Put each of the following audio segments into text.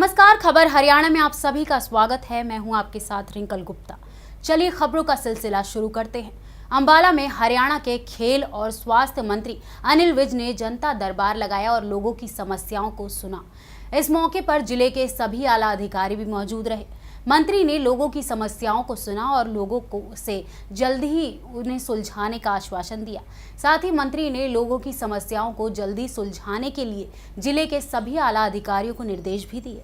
नमस्कार, खबर हरियाणा में आप सभी का स्वागत है। मैं हूं आपके साथ रिंकल गुप्ता। चलिए खबरों का सिलसिला शुरू करते हैं। अंबाला में हरियाणा के खेल और स्वास्थ्य मंत्री अनिल विज ने जनता दरबार लगाया और लोगों की समस्याओं को सुना। इस मौके पर जिले के सभी आला अधिकारी भी मौजूद रहे। मंत्री ने लोगों की समस्याओं को सुना और लोगों को से जल्द ही उन्हें सुलझाने का आश्वासन दिया। साथ ही मंत्री ने लोगों की समस्याओं को जल्दी सुलझाने के लिए जिले के सभी आला अधिकारियों को निर्देश भी दिए।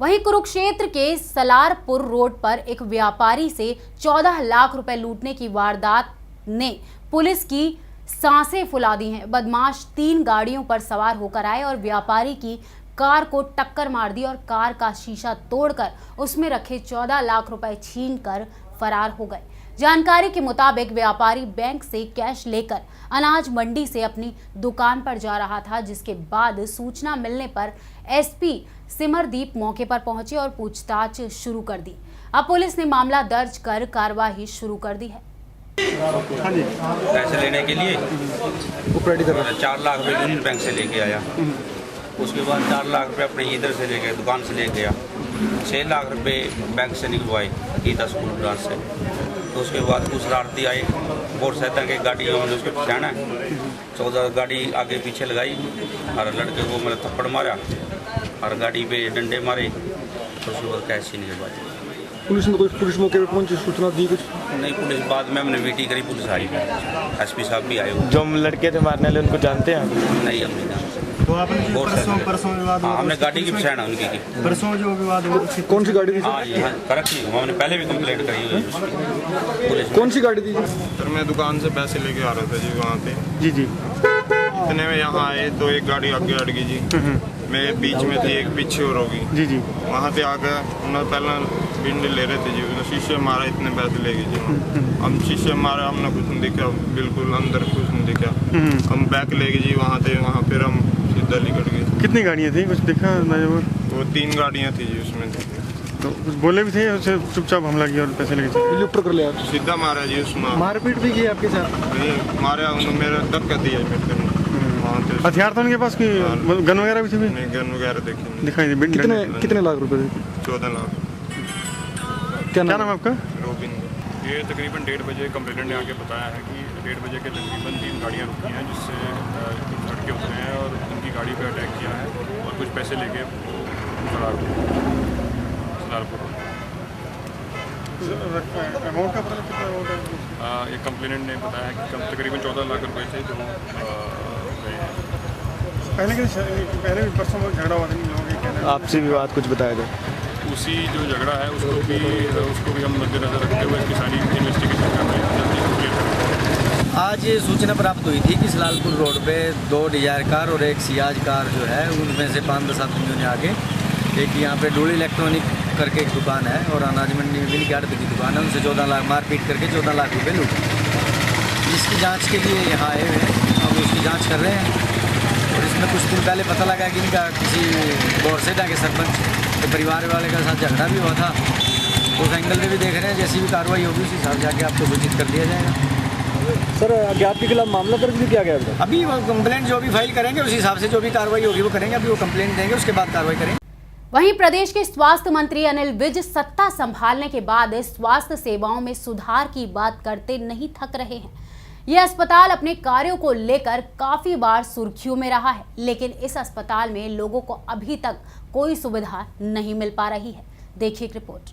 वहीं कुरुक्षेत्र के सलारपुर रोड पर एक व्यापारी से 14 लाख रुपए लूटने की वारदात ने पुलिस की सांसें फुला दी हैं। बदमाश 3 गाड़ियों पर सवार होकर आए और व्यापारी की कार को टक्कर मार दी और कार का शीशा तोड़कर उसमें रखे 14 लाख रुपए छीनकर फरार हो गए। जानकारी के मुताबिक व्यापारी बैंक से कैश लेकर अनाज मंडी से अपनी दुकान पर जा रहा था, जिसके बाद सूचना मिलने पर एसपी सिमरदीप मौके पर पहुंचे और पूछताछ शुरू कर दी। अब पुलिस ने मामला दर्ज कर कार्रवाई शुरू कर दी है। पैसे लेने के लिए 4 लाख रुपये यूनियन बैंक से लेके आया। उसके बाद 4 लाख रुपये अपने इधर से ले गया, दुकान से ले गया। 6 लाख रुपये बैंक से निकलवाए गीता स्कूल ब्रांच से। तो उसके बाद कुछ शरारती आए, मोटरसाइकिल की गाड़ी हमने उसके पछाना 14 गाड़ी आगे पीछे लगाई और लड़के को मैंने थप्पड़ मारा और गाड़ी पे डंडे मारे। तो उसके बाद कैश ही निकलवाई। पुलिस मौके पर पहुंची, सूचना दी कुछ नहीं, पुलिस बाद में हमने वीटी करी, पुलिस आई, एसपी साहब भी आए। जो लड़के थे मारने वाले उनको जानते हैं? नहीं, हम नहीं जानते। तो आपने परसों विवाद हुआ, हमने गाड़ी की पछाना उनकी की। परसों जो विवाद हुआ कौन सी गाड़ी थी? हाँ, करेक्ट। हमने पहले भी कंप्लेंट करी हुई है पुलिस। कौन सी गाड़ी थी? सर मैं दुकान से पैसे लेके आ रहा था जी वहाँ पे। जी। इतने में यहाँ आए तो एक गाड़ी आगे अड़ गई जी। मैं बीच में थी, एक पीछे और होगी जी। वहाँ से आ गया। उन्होंने पहले बिंडे ले रहे थे जी, उन्होंने शीशे मारा, इतने पैसे ले गए जी। हम शीशे मारा, हमने कुछ नहीं दिखा, बिल्कुल अंदर कुछ नहीं दिखा। हम बैक ले गए जी वहाँ से। वहाँ फिर हम सीधा निकल गए। कितनी गाड़ियाँ थी, कुछ देखा? वो 3 गाड़ियाँ थी जी उसमें। तो कुछ बोले भी थे, उसे चुपचाप हमला किया और पैसे लेके लुप्त कर लिया? सीधा मारा जी उसमें। मारपीट भी की आपके साथ? नहीं मारा, उन्होंने मेरा धक्का दिया मेरे को। हथियार था उनके पास? गन वगैरह भी थी? नहीं, गन वगैरह देखी दिखाई दी। कितने लाख रुपए थे? 14 लाख। क्या नाम है आपका? रोबिन। ये तकरीबन 1:30 बजे कंप्लेंटेंट ने आके बताया है कि 1:30 बजे के तकरीबन 3 गाड़ियाँ रुकी हैं, जिससे कुछ लड़के उतरे हैं और उनकी गाड़ी पे अटैक किया है और कुछ पैसे लेके सलारपुर। अमाउंट का पता कितना होगा? ये कंप्लेंटेंट ने बताया कि तकरीबन 14 लाख रुपए थे जो गए हैं। पहले भी परसों झगड़ा हुआ था इन लोगों के, क्या आपसी विवाद कुछ बताया जाए? उसी जो झगड़ा है उसको भी हम मद्देनजर रखते हुए इसकी सारी इन्वेस्टिगेशन कर रहे हैं, जल्दी क्लियर करेंगे। आज ये सूचना प्राप्त हुई थी कि सलारपुर रोड पे 2 डिजायर कार और एक सियाज कार जो है, उनमें से 5-10 आदमियों ने आके एक यहाँ पे डोली इलेक्ट्रॉनिक करके एक दुकान है और अनाज मंडी में भी गाड़ी की दुकान है, उनसे 14 लाख मारपीट करके 14 लाख रुपये लूटे। इसकी जांच के लिए यहाँ आए हुए हैं, हम उसकी जांच कर रहे हैं। और इसमें कुछ दिन पहले पता लगा कि इनका किसी बोरसेटा के सरपंच के परिवार वाले के साथ झगड़ा भी हुआ था। उस एंगल में भी देख रहे हैं, जैसी भी कार्रवाई होगी उसी हिसाब जाके आपको सूचित कर दिया जाएगा। सर अज्ञात के खिलाफ मामला दर्ज भी किया गया? अभी वो कंप्लेंट जो भी फाइल करेंगे उसी हिसाब से जो भी कार्रवाई होगी वो करेंगे। अभी वो कंप्लेंट देंगे, उसके बाद कार्रवाई करेंगे। वहीं प्रदेश के स्वास्थ्य मंत्री अनिल विज सत्ता संभालने के बाद स्वास्थ्य सेवाओं में सुधार की बात करते नहीं थक रहे हैं। यह अस्पताल अपने कार्यों को लेकर काफी बार सुर्खियों में रहा है, लेकिन इस अस्पताल में लोगों को अभी तक कोई सुविधा नहीं मिल पा रही है। देखिए एक रिपोर्ट।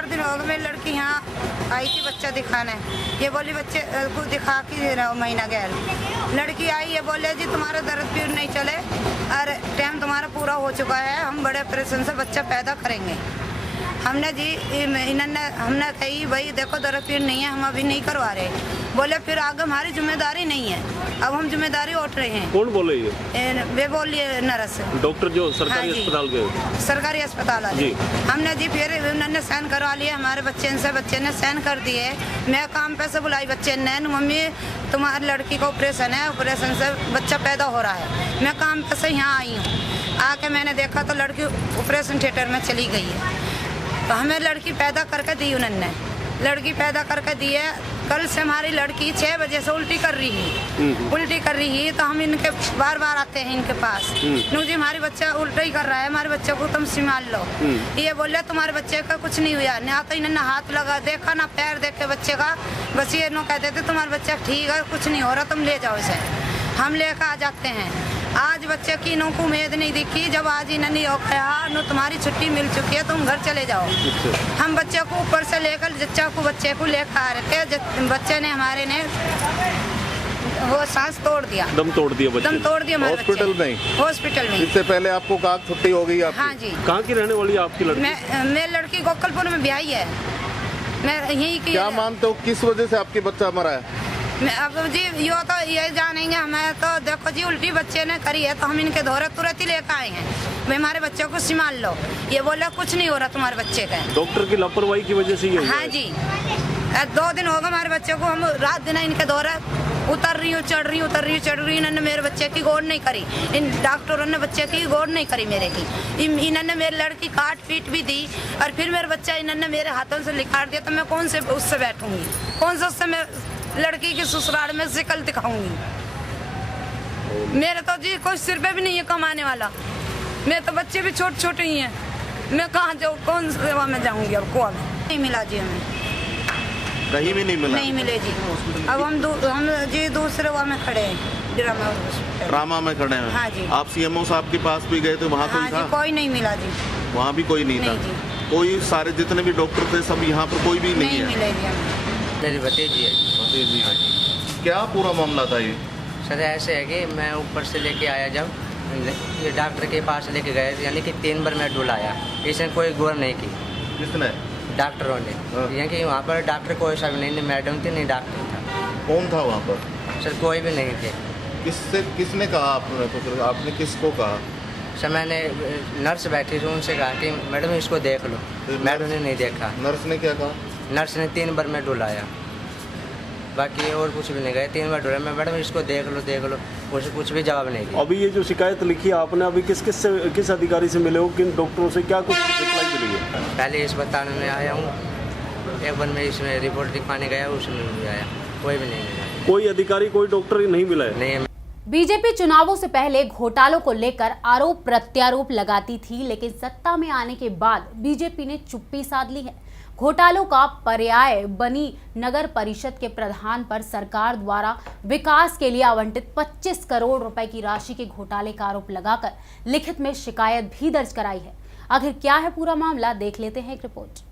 7-8 दिन हो गए मेरी लड़की यहाँ आई थी बच्चा दिखाने। ये बोली बच्चे को दिखा के रहो महीना गैर। लड़की आई, ये बोले जी तुम्हारा दर्द पीड़ नहीं चले और टाइम तुम्हारा पूरा हो चुका है, हम बड़े ऑपरेशन से बच्चा पैदा करेंगे। हमने जी हमने कही भाई देखो दर्द पीड़ नहीं है, हम अभी नहीं करवा रहे। बोले फिर आगे हमारी जिम्मेदारी नहीं है, अब हम जिम्मेदारी उठ रहे हैं। कौन बोले ये? वे बोलिए नर्स, डॉक्टर जो सरकारी हाँ अस्पताल गए। सरकारी अस्पताल वाले। हमने जी फिर उन्होंने साइन करवा लिए हमारे बच्चे से, बच्चे ने साइन कर दिए। मैं काम पे से बुलाई बच्चे ने, मम्मी तुम्हारी लड़की का ऑपरेशन है, ऑपरेशन से बच्चा पैदा हो रहा है। मैं काम पे से यहाँ आई हूँ, आके मैंने देखा तो लड़की ऑपरेशन थिएटर में चली गई है। तो हमें लड़की पैदा करके दी उन्होंने, लड़की पैदा करके दी है। कल से हमारी लड़की 6 बजे से उल्टी कर रही है, तो हम इनके बार बार आते हैं इनके पास। नू जी हमारी बच्चा उल्टा ही कर रहा है, हमारे बच्चे को तुम संभाल लो। ये बोले तुम्हारे बच्चे का कुछ नहीं हुआ, ना तो इन्होंने हाथ लगा देखा ना पैर देखे बच्चे का, बस ये नो कहते थे तुम्हारा बच्चा ठीक है, कुछ नहीं हो रहा, तुम ले जाओ इसे। हम लेकर आ जाते हैं। आज बच्चे की नो को उम्मीद नहीं दिखी, जब आज इन्होंने कहा नो तुम्हारी छुट्टी मिल चुकी है, तुम घर चले जाओ। हम बच्चे को ऊपर से लेकर बच्चे को लेकर आ रहे थे। बच्चे ने हमारे ने वो सांस तोड़ दिया, दम तोड़ दिया बच्चे। दम तोड़ दिया हमारे हॉस्पिटल में? हॉस्पिटल में। इससे पहले आपको कहा छुट्टी हो गई आपकी? हाँ जी। कहाँ की रहने वाली है आपकी लड़की? मेरी लड़की गोकलपुर में ब्याही है। मैं यही की। क्या मानते हो किस वजह से आपकी बच्चा मरा है? अब जी यो तो ये जानेंगे, हमें तो देखो जी उल्टी बच्चे ने करी है, तो हम इनके दौरे तुरंत ही लेकर आए हैं। भाई हमारे बच्चों को संभाल लो। ये बोला कुछ नहीं हो रहा तुम्हारे बच्चे का। डॉक्टर की लापरवाही की वजह से ये? हाँ जी, 2 दिन हो गए हमारे बच्चे को, हम रात दिन इनके दौरे उतर रही हूँ चढ़ रही हूँ, उतर रही हूँ चढ़ रही हूँ। इन्होंने मेरे बच्चे की गौर नहीं करी, इन डॉक्टरों ने बच्चे की गौर नहीं करी मेरे की। इन्होंने मेरी लड़की काट पीट भी दी और फिर मेरा बच्चा इन्होंने मेरे हाथों से लिखाड़ दिया। तो मैं कौन से उससे बैठूंगी, कौन से उससे मैं लड़की की ससुराल में शिकल दिखाऊंगी। मेरे तो जी कोई सिर पे भी नहीं है कमाने वाला, मेरे तो बच्चे भी छोटे छोटे ही हैं। मैं कहाँ जाऊँ, कौन सेवा में जाऊंगी? अब कौन नहीं मिला जी, हमें कहीं भी नहीं मिला? नहीं मिले जी। अब हम जी दूसरे वहाँ में खड़े हैं, ड्रामा में खड़े हैं। हाँ जी। आप सीएमओ साहब के पास भी गए थे, वहाँ हाँ कोई था? जी, कोई नहीं मिला जी। वहाँ भी कोई नहीं था? कोई सारे जितने भी डॉक्टर थे सब यहाँ पर कोई भी नहीं है? मिले जी हमें। मेरी भतीजी है। क्या पूरा मामला था ये? सर ऐसे है कि मैं ऊपर से लेके आया, जब ये डॉक्टर के पास लेके गए, यानी कि 3 बार मैं डुलाया, इसने कोई गौर नहीं की। किसने? डॉक्टरों ने। यानी कि वहाँ पर डॉक्टर कोई सा भी नहीं, मैडम थी नहीं डॉक्टर था। कौन था वहाँ पर? सर कोई भी नहीं थे। किसने कहा आपने किसको कहा? सर मैंने नर्स बैठी थी, उनसे कहा कि मैडम इसको देख लो, मैडम ने नहीं देखा। नर्स ने क्या कहा? नर्स ने 3 बार मैं डुलाया, बाकी और कुछ भी नहीं गया। 3 बार डुलाया मैं, मैडम इसको देख लो, कुछ भी जवाब नहीं दिया। अभी ये जो शिकायत लिखी आपने, अभी किस अधिकारी से मिले हो, किन डॉक्टरों से, क्या कुछ रिप्लाई मिली है? पहले अस्पताल में आया हूँ, एक बार मैं इसमें रिपोर्ट दिखाने गया, उसमें भी आया, कोई भी नहीं मिला। कोई अधिकारी, कोई डॉक्टर नहीं मिला है? नहीं। बीजेपी चुनावों से पहले घोटालों को लेकर आरोप प्रत्यारोप लगाती थी, लेकिन सत्ता में आने के बाद बीजेपी ने चुप्पी साध ली है। घोटालों का पर्याय बनी नगर परिषद के प्रधान पर सरकार द्वारा विकास के लिए आवंटित 25 करोड़ रुपए की राशि के घोटाले का आरोप लगाकर लिखित में शिकायत भी दर्ज कराई है। आखिर क्या है पूरा मामला, देख लेते हैं एक रिपोर्ट।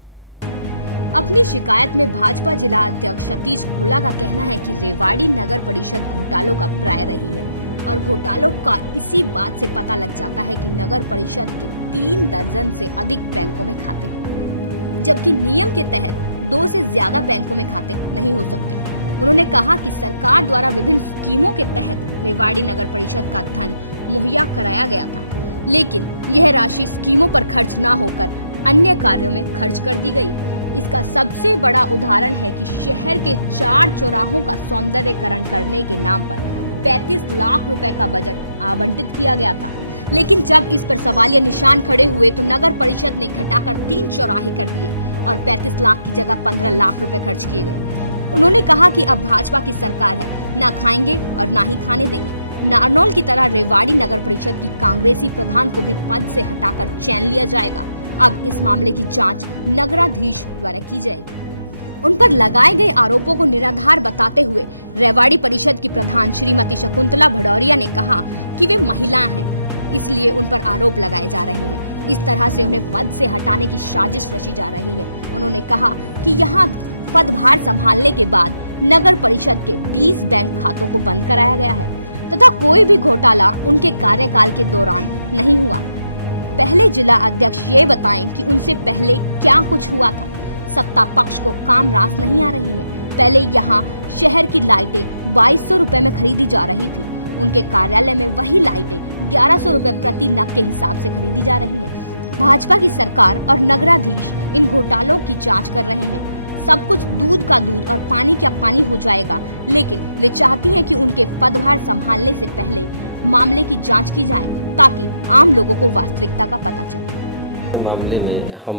के मामले में हम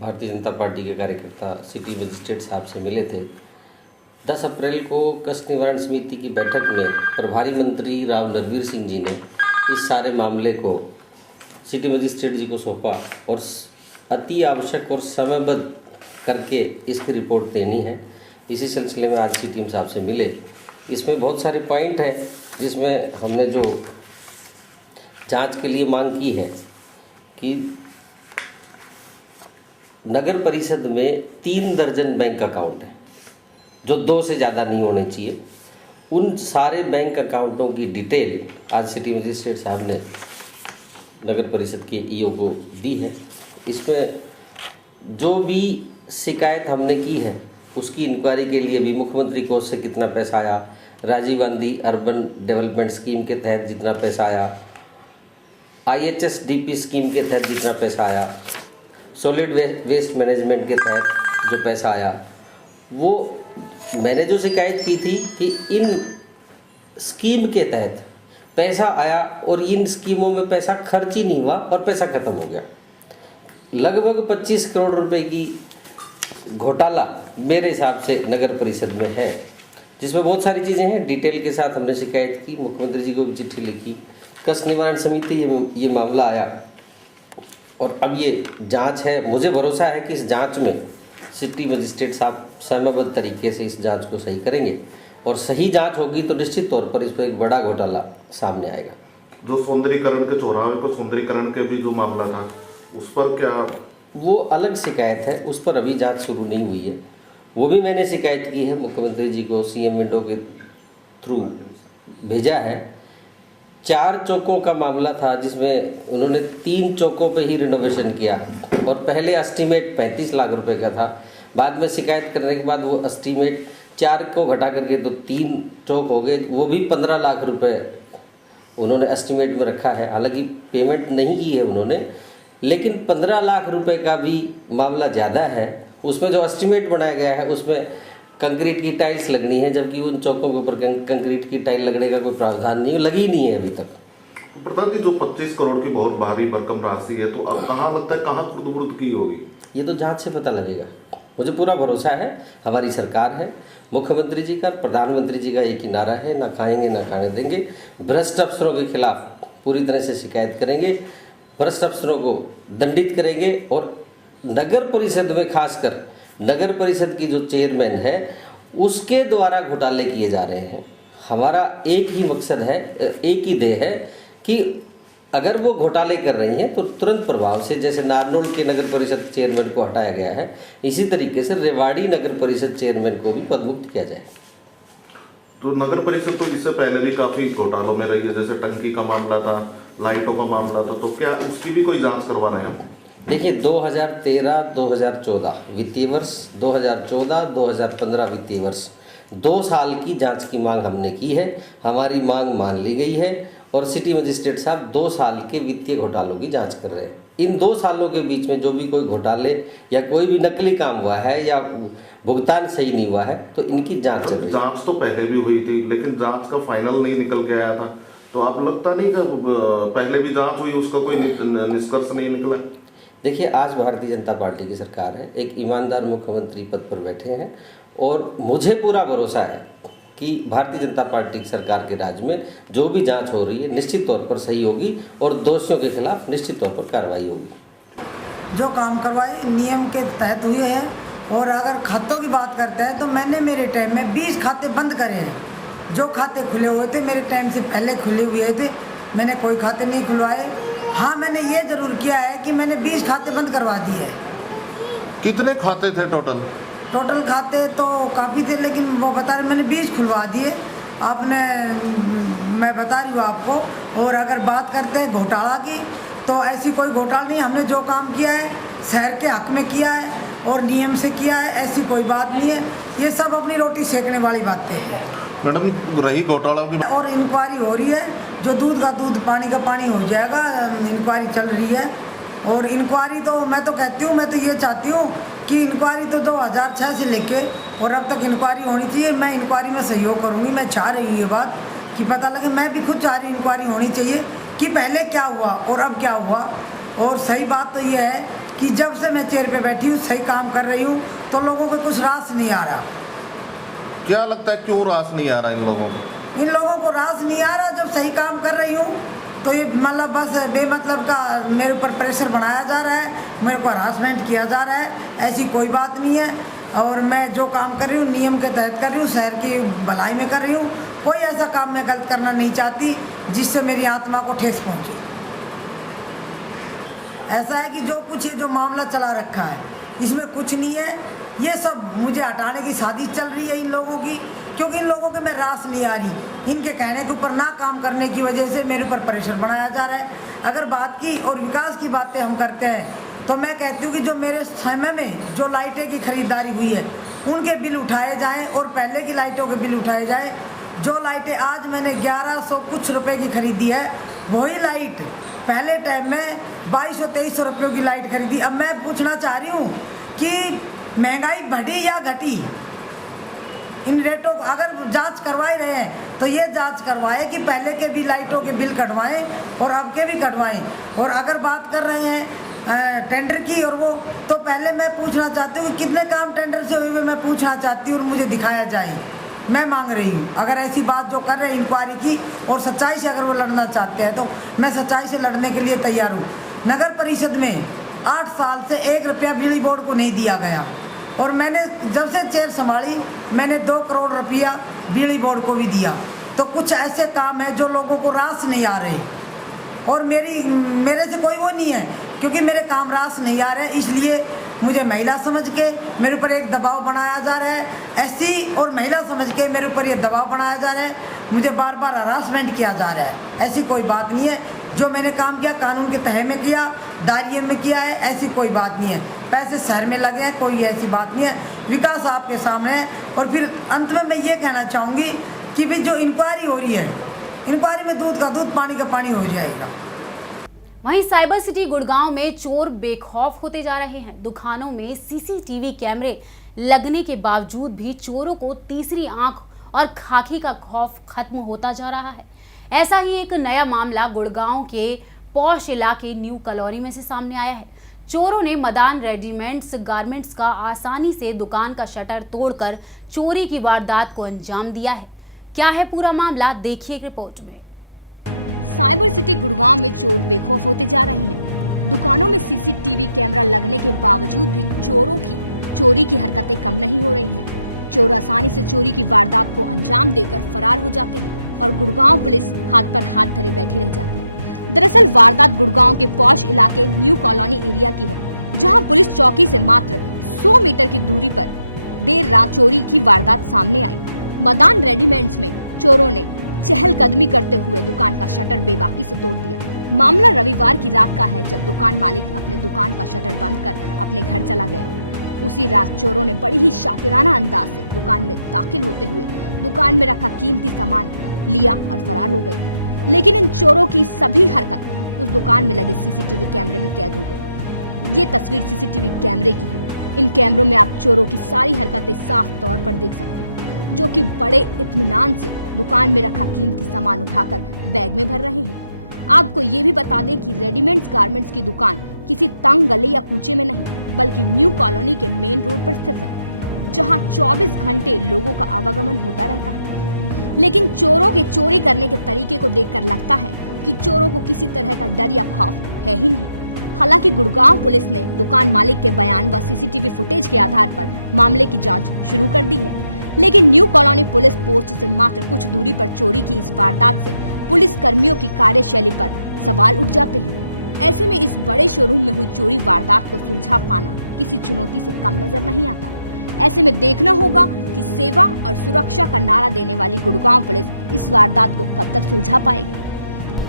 भारतीय जनता पार्टी के कार्यकर्ता सिटी मजिस्ट्रेट साहब से मिले थे। 10 अप्रैल को कष्ट निवारण समिति की बैठक में प्रभारी मंत्री राव नरवीर सिंह जी ने इस सारे मामले को सिटी मजिस्ट्रेट जी को सौंपा और अति आवश्यक और समयबद्ध करके इसकी रिपोर्ट देनी है। इसी सिलसिले में आज CTM साहब से मिले। इसमें बहुत सारे पॉइंट हैं जिसमें हमने जो जांच के लिए मांग की है कि नगर परिषद में 3 दर्जन बैंक अकाउंट हैं जो 2 से ज़्यादा नहीं होने चाहिए। उन सारे बैंक अकाउंटों की डिटेल आज सिटी मजिस्ट्रेट साहब ने नगर परिषद के EO को दी है। इसमें जो भी शिकायत हमने की है उसकी इंक्वायरी के लिए भी मुख्यमंत्री कोष से कितना पैसा आया, Rajiv Gandhi urban development scheme के तहत जितना पैसा आया, IHSDP स्कीम के तहत जितना पैसा आया, सॉलिड वेस्ट मैनेजमेंट के तहत जो पैसा आया, वो मैंने जो शिकायत की थी कि इन स्कीम के तहत पैसा आया और इन स्कीमों में पैसा खर्च ही नहीं हुआ और पैसा खत्म हो गया। लगभग 25 करोड़ रुपए की घोटाला मेरे हिसाब से नगर परिषद में है, जिसमें बहुत सारी चीज़ें हैं। डिटेल के साथ हमने शिकायत की, मुख्यमंत्री जी को भी चिट्ठी लिखी, कष्ट निवारण समिति ये मामला आया और अब ये जांच है। मुझे भरोसा है कि इस जांच में सिटी मजिस्ट्रेट साहब समयबद्ध तरीके से इस जांच को सही करेंगे और सही जांच होगी तो निश्चित तौर पर इस पर एक बड़ा घोटाला सामने आएगा। जो सौंदर्यीकरण के चौराहे पर सौंदर्यीकरण के भी जो मामला था उस पर क्या, वो अलग शिकायत है, उस पर अभी जांच शुरू नहीं हुई है। वो भी मैंने शिकायत की है, मुख्यमंत्री जी को CM विंडो के थ्रू भेजा है। 4 चौकों का मामला था जिसमें उन्होंने 3 चौकों पे ही रिनोवेशन किया और पहले एस्टीमेट 35 लाख रुपए का था। बाद में शिकायत करने के बाद वो एस्टीमेट 4 को घटा करके तो 3 चौक हो गए, वो भी 15 लाख रुपए उन्होंने एस्टीमेट में रखा है। हालांकि पेमेंट नहीं की है उन्होंने, लेकिन 15 लाख रुपए का भी मामला ज़्यादा है। उसमें जो एस्टीमेट बनाया गया है उसमें कंक्रीट की टाइल्स लगनी है, जबकि उन चौकों के ऊपर कंक्रीट की टाइल लगने का कोई प्रावधान नहीं, लगी नहीं है अभी तक। प्रधान जी, जो 25 करोड़ की बहुत भारी भरकम राशि है, तो अब कहाँ लगता है कहाँ खुर्द-बुर्द की होगी? ये तो जांच से पता लगेगा। मुझे पूरा भरोसा है, हमारी सरकार है, मुख्यमंत्री जी का, प्रधानमंत्री जी का एक ही नारा है, ना खाएंगे ना खाने देंगे। भ्रष्ट अफसरों के खिलाफ पूरी तरह से शिकायत करेंगे, भ्रष्ट अफसरों को दंडित करेंगे और नगर परिषद में खासकर नगर परिषद की जो चेयरमैन है उसके द्वारा घोटाले किए जा रहे हैं। हमारा एक ही मकसद है, एक ही ध्येय है कि अगर वो घोटाले कर रही हैं तो तुरंत प्रभाव से, जैसे नारनौल के नगर परिषद चेयरमैन को हटाया गया है, इसी तरीके से रेवाड़ी नगर परिषद चेयरमैन को भी पदमुक्त किया जाए। तो नगर परिषद तो इससे पहले भी काफी घोटालों में रही है, जैसे टंकी का मामला था, लाइटों का मामला था, तो क्या उसकी भी कोई जांच करवा रहे हैं? देखिए, 2013-2014 वित्तीय वर्ष, 2014-2015 वित्तीय वर्ष 2 साल की जांच की मांग हमने की है। हमारी मांग मान ली गई है और सिटी मजिस्ट्रेट साहब 2 साल के वित्तीय घोटालों की जांच कर रहे हैं। इन 2 सालों के बीच में जो भी कोई घोटाले या कोई भी नकली काम हुआ है या भुगतान सही नहीं हुआ है तो इनकी जांच चल रही है। जांच तो पहले भी हुई थी, लेकिन जांच का फाइनल नहीं निकल के आया था, तो आप लगता नहीं कि पहले भी जांच हुई उसका कोई निष्कर्ष नहीं निकला? देखिए, आज भारतीय जनता पार्टी की सरकार है, एक ईमानदार मुख्यमंत्री पद पर बैठे हैं और मुझे पूरा भरोसा है कि भारतीय जनता पार्टी की सरकार के राज में जो भी जांच हो रही है निश्चित तौर पर सही होगी और दोषियों के खिलाफ निश्चित तौर पर कार्रवाई होगी। जो काम करवाए नियम के तहत हुए हैं। और अगर खातों की बात करते हैं तो मैंने मेरे टाइम में 20 खाते बंद करे हैं। जो खाते खुले हुए थे मेरे टाइम से पहले खुले हुए थे, मैंने कोई खाते नहीं खुलवाए। हाँ, मैंने ये जरूर किया है कि मैंने 20 खाते बंद करवा दिए। कितने खाते थे टोटल? टोटल खाते तो काफ़ी थे, लेकिन वो बता रहे मैंने 20 खुलवा दिए। आपने, मैं बता रही हूँ आपको। और अगर बात करते हैं घोटाला की, तो ऐसी कोई घोटाला नहीं। हमने जो काम किया है शहर के हक में किया है और नियम से किया है, ऐसी कोई बात नहीं है। ये सब अपनी रोटी सेकने वाली बातें हैं। मैडम, रही घोटाला की और इंक्वायरी हो रही है, जो दूध का दूध पानी का पानी हो जाएगा। इंक्वायरी चल रही है और इंक्वायरी तो मैं तो कहती हूँ, मैं तो ये चाहती हूँ कि इंक्वायरी तो 2006 से लेके और अब तक इंक्वायरी होनी चाहिए। मैं इंक्वायरी में सहयोग करूँगी। मैं चाह रही हूँ ये बात कि पता लगे, मैं भी खुद चाह रही इंक्वायरी होनी चाहिए कि पहले क्या हुआ और अब क्या हुआ। और सही बात तो ये है कि जब से मैं चेयर पे बैठी हूँ, सही काम कर रही हूँ, तो लोगों को कुछ रास नहीं आ रहा। क्या लगता है क्यों रास नहीं आ रहा इन लोगों को? इन लोगों को रास नहीं आ रहा। जब सही काम कर रही हूँ तो ये मतलब बस बेमतलब का मेरे ऊपर प्रेशर बनाया जा रहा है, मेरे को हरासमेंट किया जा रहा है। ऐसी कोई बात नहीं है और मैं जो काम कर रही हूँ नियम के तहत कर रही हूँ, शहर की भलाई में कर रही हूँ। कोई ऐसा काम मैं गलत करना नहीं चाहती जिससे मेरी आत्मा को ठेस पहुँचे। ऐसा है कि जो कुछ ये जो मामला चला रखा है इसमें कुछ नहीं है। ये सब मुझे हटाने की साजिश चल रही है इन लोगों की, क्योंकि इन लोगों के में रास नहीं आ रही। इनके कहने के ऊपर ना काम करने की वजह से मेरे ऊपर प्रेशर बनाया जा रहा है। अगर बात की और विकास की बातें हम करते हैं तो मैं कहती हूँ कि जो मेरे समय में जो लाइटें की खरीदारी हुई है उनके बिल उठाए जाएँ और पहले की लाइटों के बिल उठाए जाएँ। जो लाइटें आज मैंने 1100 कुछ रुपए की खरीदी है, वही लाइट पहले टाइम में 2200-2300 रुपयों की लाइट खरीदी। अब मैं पूछना चाह रही हूँ कि महंगाई बढ़ी या घटी? इन रेटों को अगर जांच करवा ही रहे हैं तो ये जांच करवाए कि पहले के भी लाइटों के बिल कटवाएं और अब के भी कटवाएं। और अगर बात कर रहे हैं टेंडर की और वो, तो पहले मैं पूछना चाहती हूँ कि कितने काम टेंडर से हुए मैं पूछना चाहती हूँ और मुझे दिखाया जाए। मैं मांग रही हूँ अगर ऐसी बात जो कर रहे हैं इंक्वायरी की और सच्चाई से अगर वो लड़ना चाहते हैं तो मैं सच्चाई से लड़ने के लिए तैयार हूँ। नगर परिषद में 8 साल से 1 रुपया बिजली बोर्ड को नहीं दिया गया और मैंने जब से चेयर संभाली मैंने 2 करोड़ रुपया बिजली बोर्ड को भी दिया। तो कुछ ऐसे काम है जो लोगों को रास नहीं आ रहे और मेरे से कोई वो नहीं है, क्योंकि मेरे काम रास नहीं आ रहे, इसलिए मुझे महिला समझ के मेरे ऊपर एक दबाव बनाया जा रहा है। एससी और महिला समझ के मेरे ऊपर ये दबाव बनाया जा रहा है, मुझे बार बार हरासमेंट किया जा रहा है। ऐसी कोई बात नहीं है। जो मैंने काम किया कानून के तहे में किया, दायरे में किया है, ऐसी कोई बात नहीं है। पैसे शहर में लगे हैं, कोई ऐसी बात नहीं है। विकास आपके सामने है। और फिर अंत में मैं ये कहना चाहूँगी कि भी जो इंक्वायरी हो रही है, इंक्वायरी में दूध का दूध पानी का पानी हो जाएगा। वहीं साइबर सिटी गुड़गांव में चोर बेखौफ होते जा रहे हैं। दुकानों में सीसीटीवी कैमरे लगने के बावजूद भी चोरों को तीसरी आंख और खाकी का खौफ खत्म होता जा रहा है। ऐसा ही एक नया मामला गुड़गांव के पॉश इलाके न्यू कॉलोनी में से सामने आया है। चोरों ने मदान रेडीमेड्स गारमेंट्स का आसानी से दुकान का शटर तोड़कर चोरी की वारदात को अंजाम दिया है। क्या है पूरा मामला, देखिए रिपोर्ट में।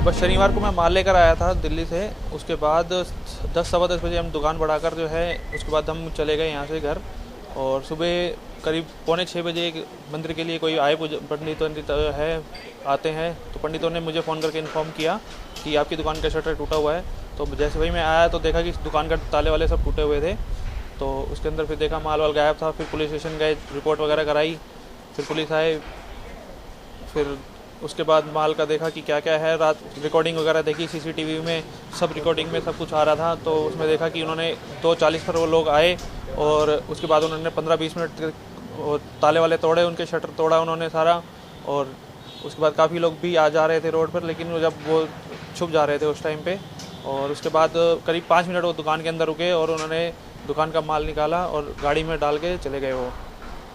बस शनिवार को मैं माल लेकर आया था दिल्ली से। उसके बाद 10-10 बजे हम दुकान बढ़ाकर जो है उसके बाद हम चले गए यहाँ से घर। और सुबह करीब 5:45 बजे एक मंदिर के लिए कोई आए पंडित है आते हैं, तो पंडितों ने मुझे फ़ोन करके इन्फॉर्म किया कि आपकी दुकान का शटर टूटा हुआ है। तो जैसे वही मैं आया तो देखा कि दुकान का ताले वाले सब टूटे हुए थे। तो उसके अंदर फिर देखा माल वाल गायब था। फिर पुलिस स्टेशन गए, रिपोर्ट वगैरह कराई, फिर पुलिस आए, फिर उसके बाद माल का देखा कि क्या क्या है, रात रिकॉर्डिंग वगैरह देखी सीसीटीवी में, सब रिकॉर्डिंग में सब कुछ आ रहा था। तो उसमें देखा कि उन्होंने 2:40 पर वो लोग आए और उसके बाद उन्होंने 15-20 मिनट ताले वाले तोड़े, उनके शटर तोड़ा उन्होंने सारा। और उसके बाद काफ़ी लोग भी आ जा रहे थे रोड पर, लेकिन जब वो छुप जा रहे थे उस टाइम पे। और उसके बाद करीब 5 मिनट वो दुकान के अंदर रुके और उन्होंने दुकान का माल निकाला और गाड़ी में डाल के चले गए वो।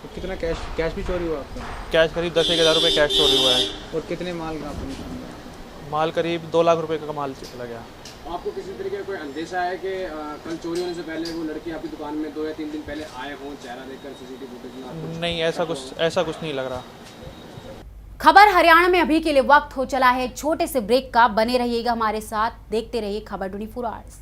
तो कितना कैश भी चोरी हुआ आपका? कैश करीब 10-11 रुपये कैश चोरी हुआ है। और कितने माल का आपने? माल करीब 2 लाख रुपए का माल चला गया। आपको किसी तरीके का कोई अंदेशा है कि कल चोरी होने से पहले वो लड़की आपकी दुकान में 2 या 3 दिन पहले आए हों, चेहरा देखकर सीसीटीवी फुटेज में? नहीं, ऐसा कुछ नहीं लग रहा। खबर हरियाणा में अभी के लिए वक्त हो चला है छोटे से ब्रेक का। बने रहिएगा हमारे साथ, देखते रहिए खबर 24 hours.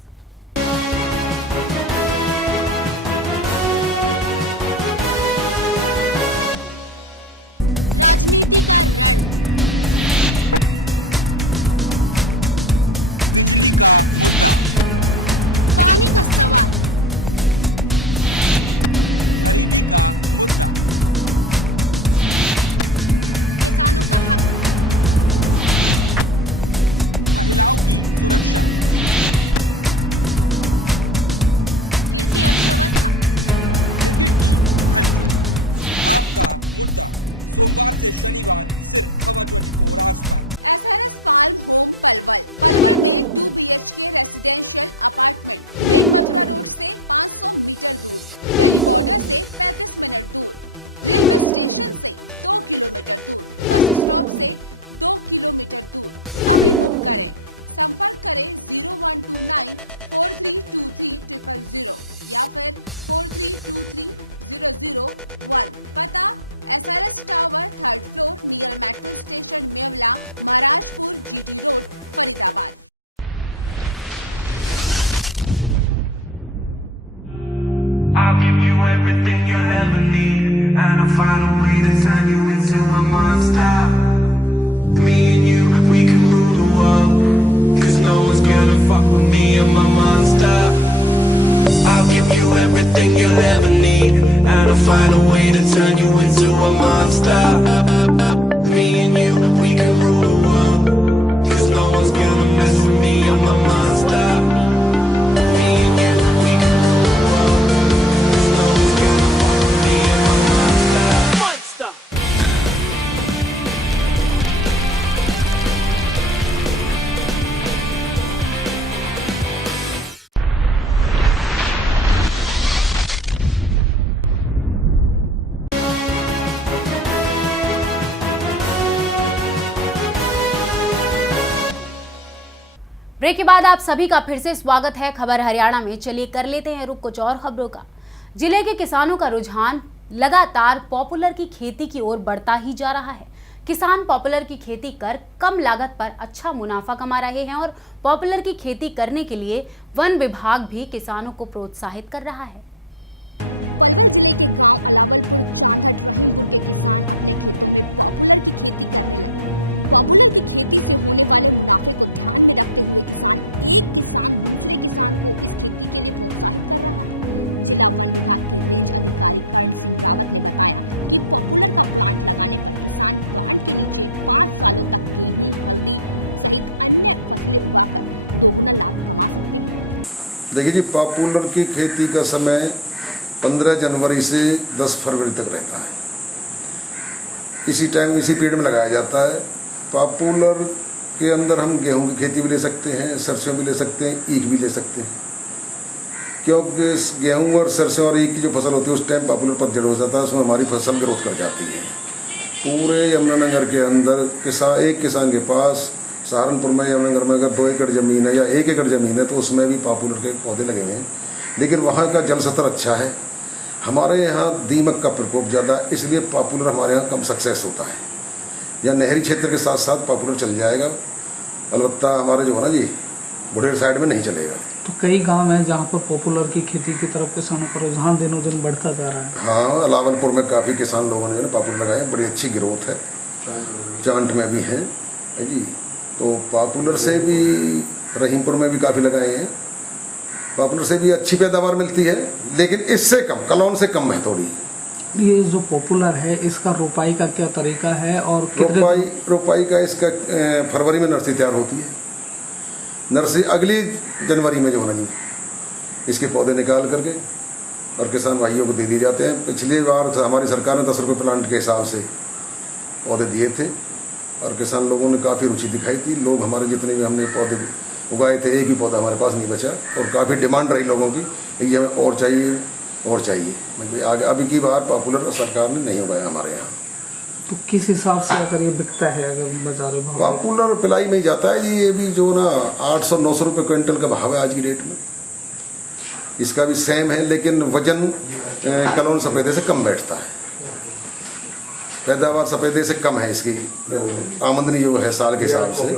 I'll give you everything you'll ever need, and I'll find a way to turn you into a monster. Me and you, we can rule the world, 'cause no one's gonna fuck with me and my monster. I'll give you everything you'll ever need, and I'll find a way to turn you into a monster. Me and you, we can rule the world, 'cause no one's gonna mess with me and my monster. Me and you, we can rule the world, 'cause no one's gonna fuck with me and my monster. Monster! Break के बाद आप सभी का फिर से स्वागत है खबर हरियाणा में। चलिए कर लेते हैं रुख कुछ और खबरों का। जिले के किसानों का रुझान लगातार पॉपुलर की खेती की ओर बढ़ता ही जा रहा है। किसान पॉपुलर की खेती कर कम लागत पर अच्छा मुनाफा कमा रहे हैं और पॉपुलर की खेती करने के लिए वन विभाग भी किसानों को प्रोत्साहित कर रहा है। देखिए जी, पॉपुलर की खेती का समय 15 जनवरी से 10 फरवरी तक रहता है। इसी टाइम इसी पीरियड में लगाया जाता है। पॉपुलर के अंदर हम गेहूं की खेती भी ले सकते हैं, सरसों भी ले सकते हैं, ईख भी ले सकते हैं, क्योंकि गेहूं और सरसों और ईख की जो फसल होती है उस टाइम पॉपुलर पतझड़ हो जाता है, उसमें हमारी फसल ग्रोथ कर जाती है। पूरे यमुनानगर के अंदर एक किसान के पास सहारनपुर में यमुनानगर में अगर 2 एकड़ ज़मीन है या 1 एकड़ ज़मीन है तो उसमें भी पॉपुलर के पौधे लगे हुए हैं, लेकिन वहाँ का जल स्तर अच्छा है। हमारे यहाँ दीमक का प्रकोप ज़्यादा, इसलिए पॉपुलर हमारे यहाँ कम सक्सेस होता है। या नहरी क्षेत्र के साथ साथ पॉपुलर चल जाएगा, अलबत्ता हमारे जो है ना जी बुढ़ेर साइड में नहीं चलेगा। तो कई गांव हैं जहाँ पर पॉपुलर की खेती की तरफ किसानों का रुझान दिनों दिन बढ़ता जा रहा है। हाँ, अलावलपुर में काफ़ी किसान लोगों ने पॉपुलर लगाए, बड़ी अच्छी ग्रोथ है। चांट में भी है जी, तो पॉपुलर से भी रहीमपुर में भी काफ़ी लगाए हैं। पॉपुलर से भी अच्छी पैदावार मिलती है, लेकिन इससे कम, कलौन से कम है थोड़ी। ये जो पॉपुलर है इसका रोपाई का क्या तरीका है और कितने रोपाई का इसका फरवरी में नर्सरी तैयार होती है। नर्सरी अगली जनवरी में जो है इसके पौधे निकाल करके और किसान भाइयों को दे दिए जाते हैं। पिछली बार हमारी सरकार ने 10 रुपये प्लांट के हिसाब से पौधे दिए थे और किसान लोगों ने काफ़ी रुचि दिखाई थी। लोग हमारे जितने भी हमने पौधे उगाए थे, एक भी पौधा हमारे पास नहीं बचा और काफ़ी डिमांड रही लोगों की, ये हमें और चाहिए। मतलब आगे अभी की बार पॉपुलर सरकार ने नहीं उगाया हमारे यहाँ। तो किस हिसाब से अगर ये बिकता है, अगर बाजार में पॉपुलर पिलाई में ही जाता है जी। ये भी जो ना 800-900 रुपये क्विंटल का भाव है आज की डेट में। इसका भी सेम है, लेकिन वजन कलोन सफ़ेदे से कम बैठता है। पैदावार सफ़ेदे से कम है, इसकी आमदनी जो है साल के हिसाब से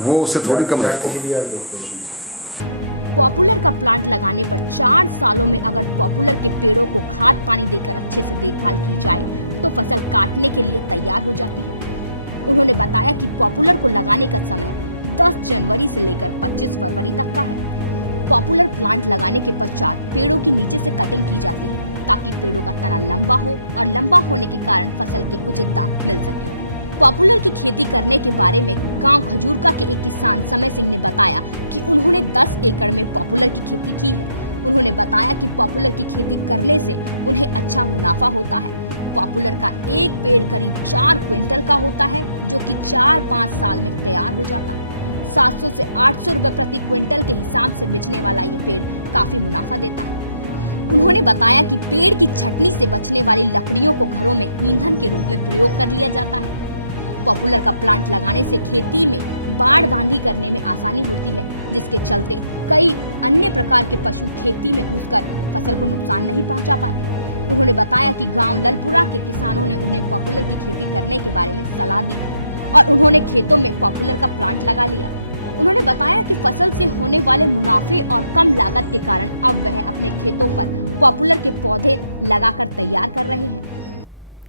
वो उससे थोड़ी कम रहती है।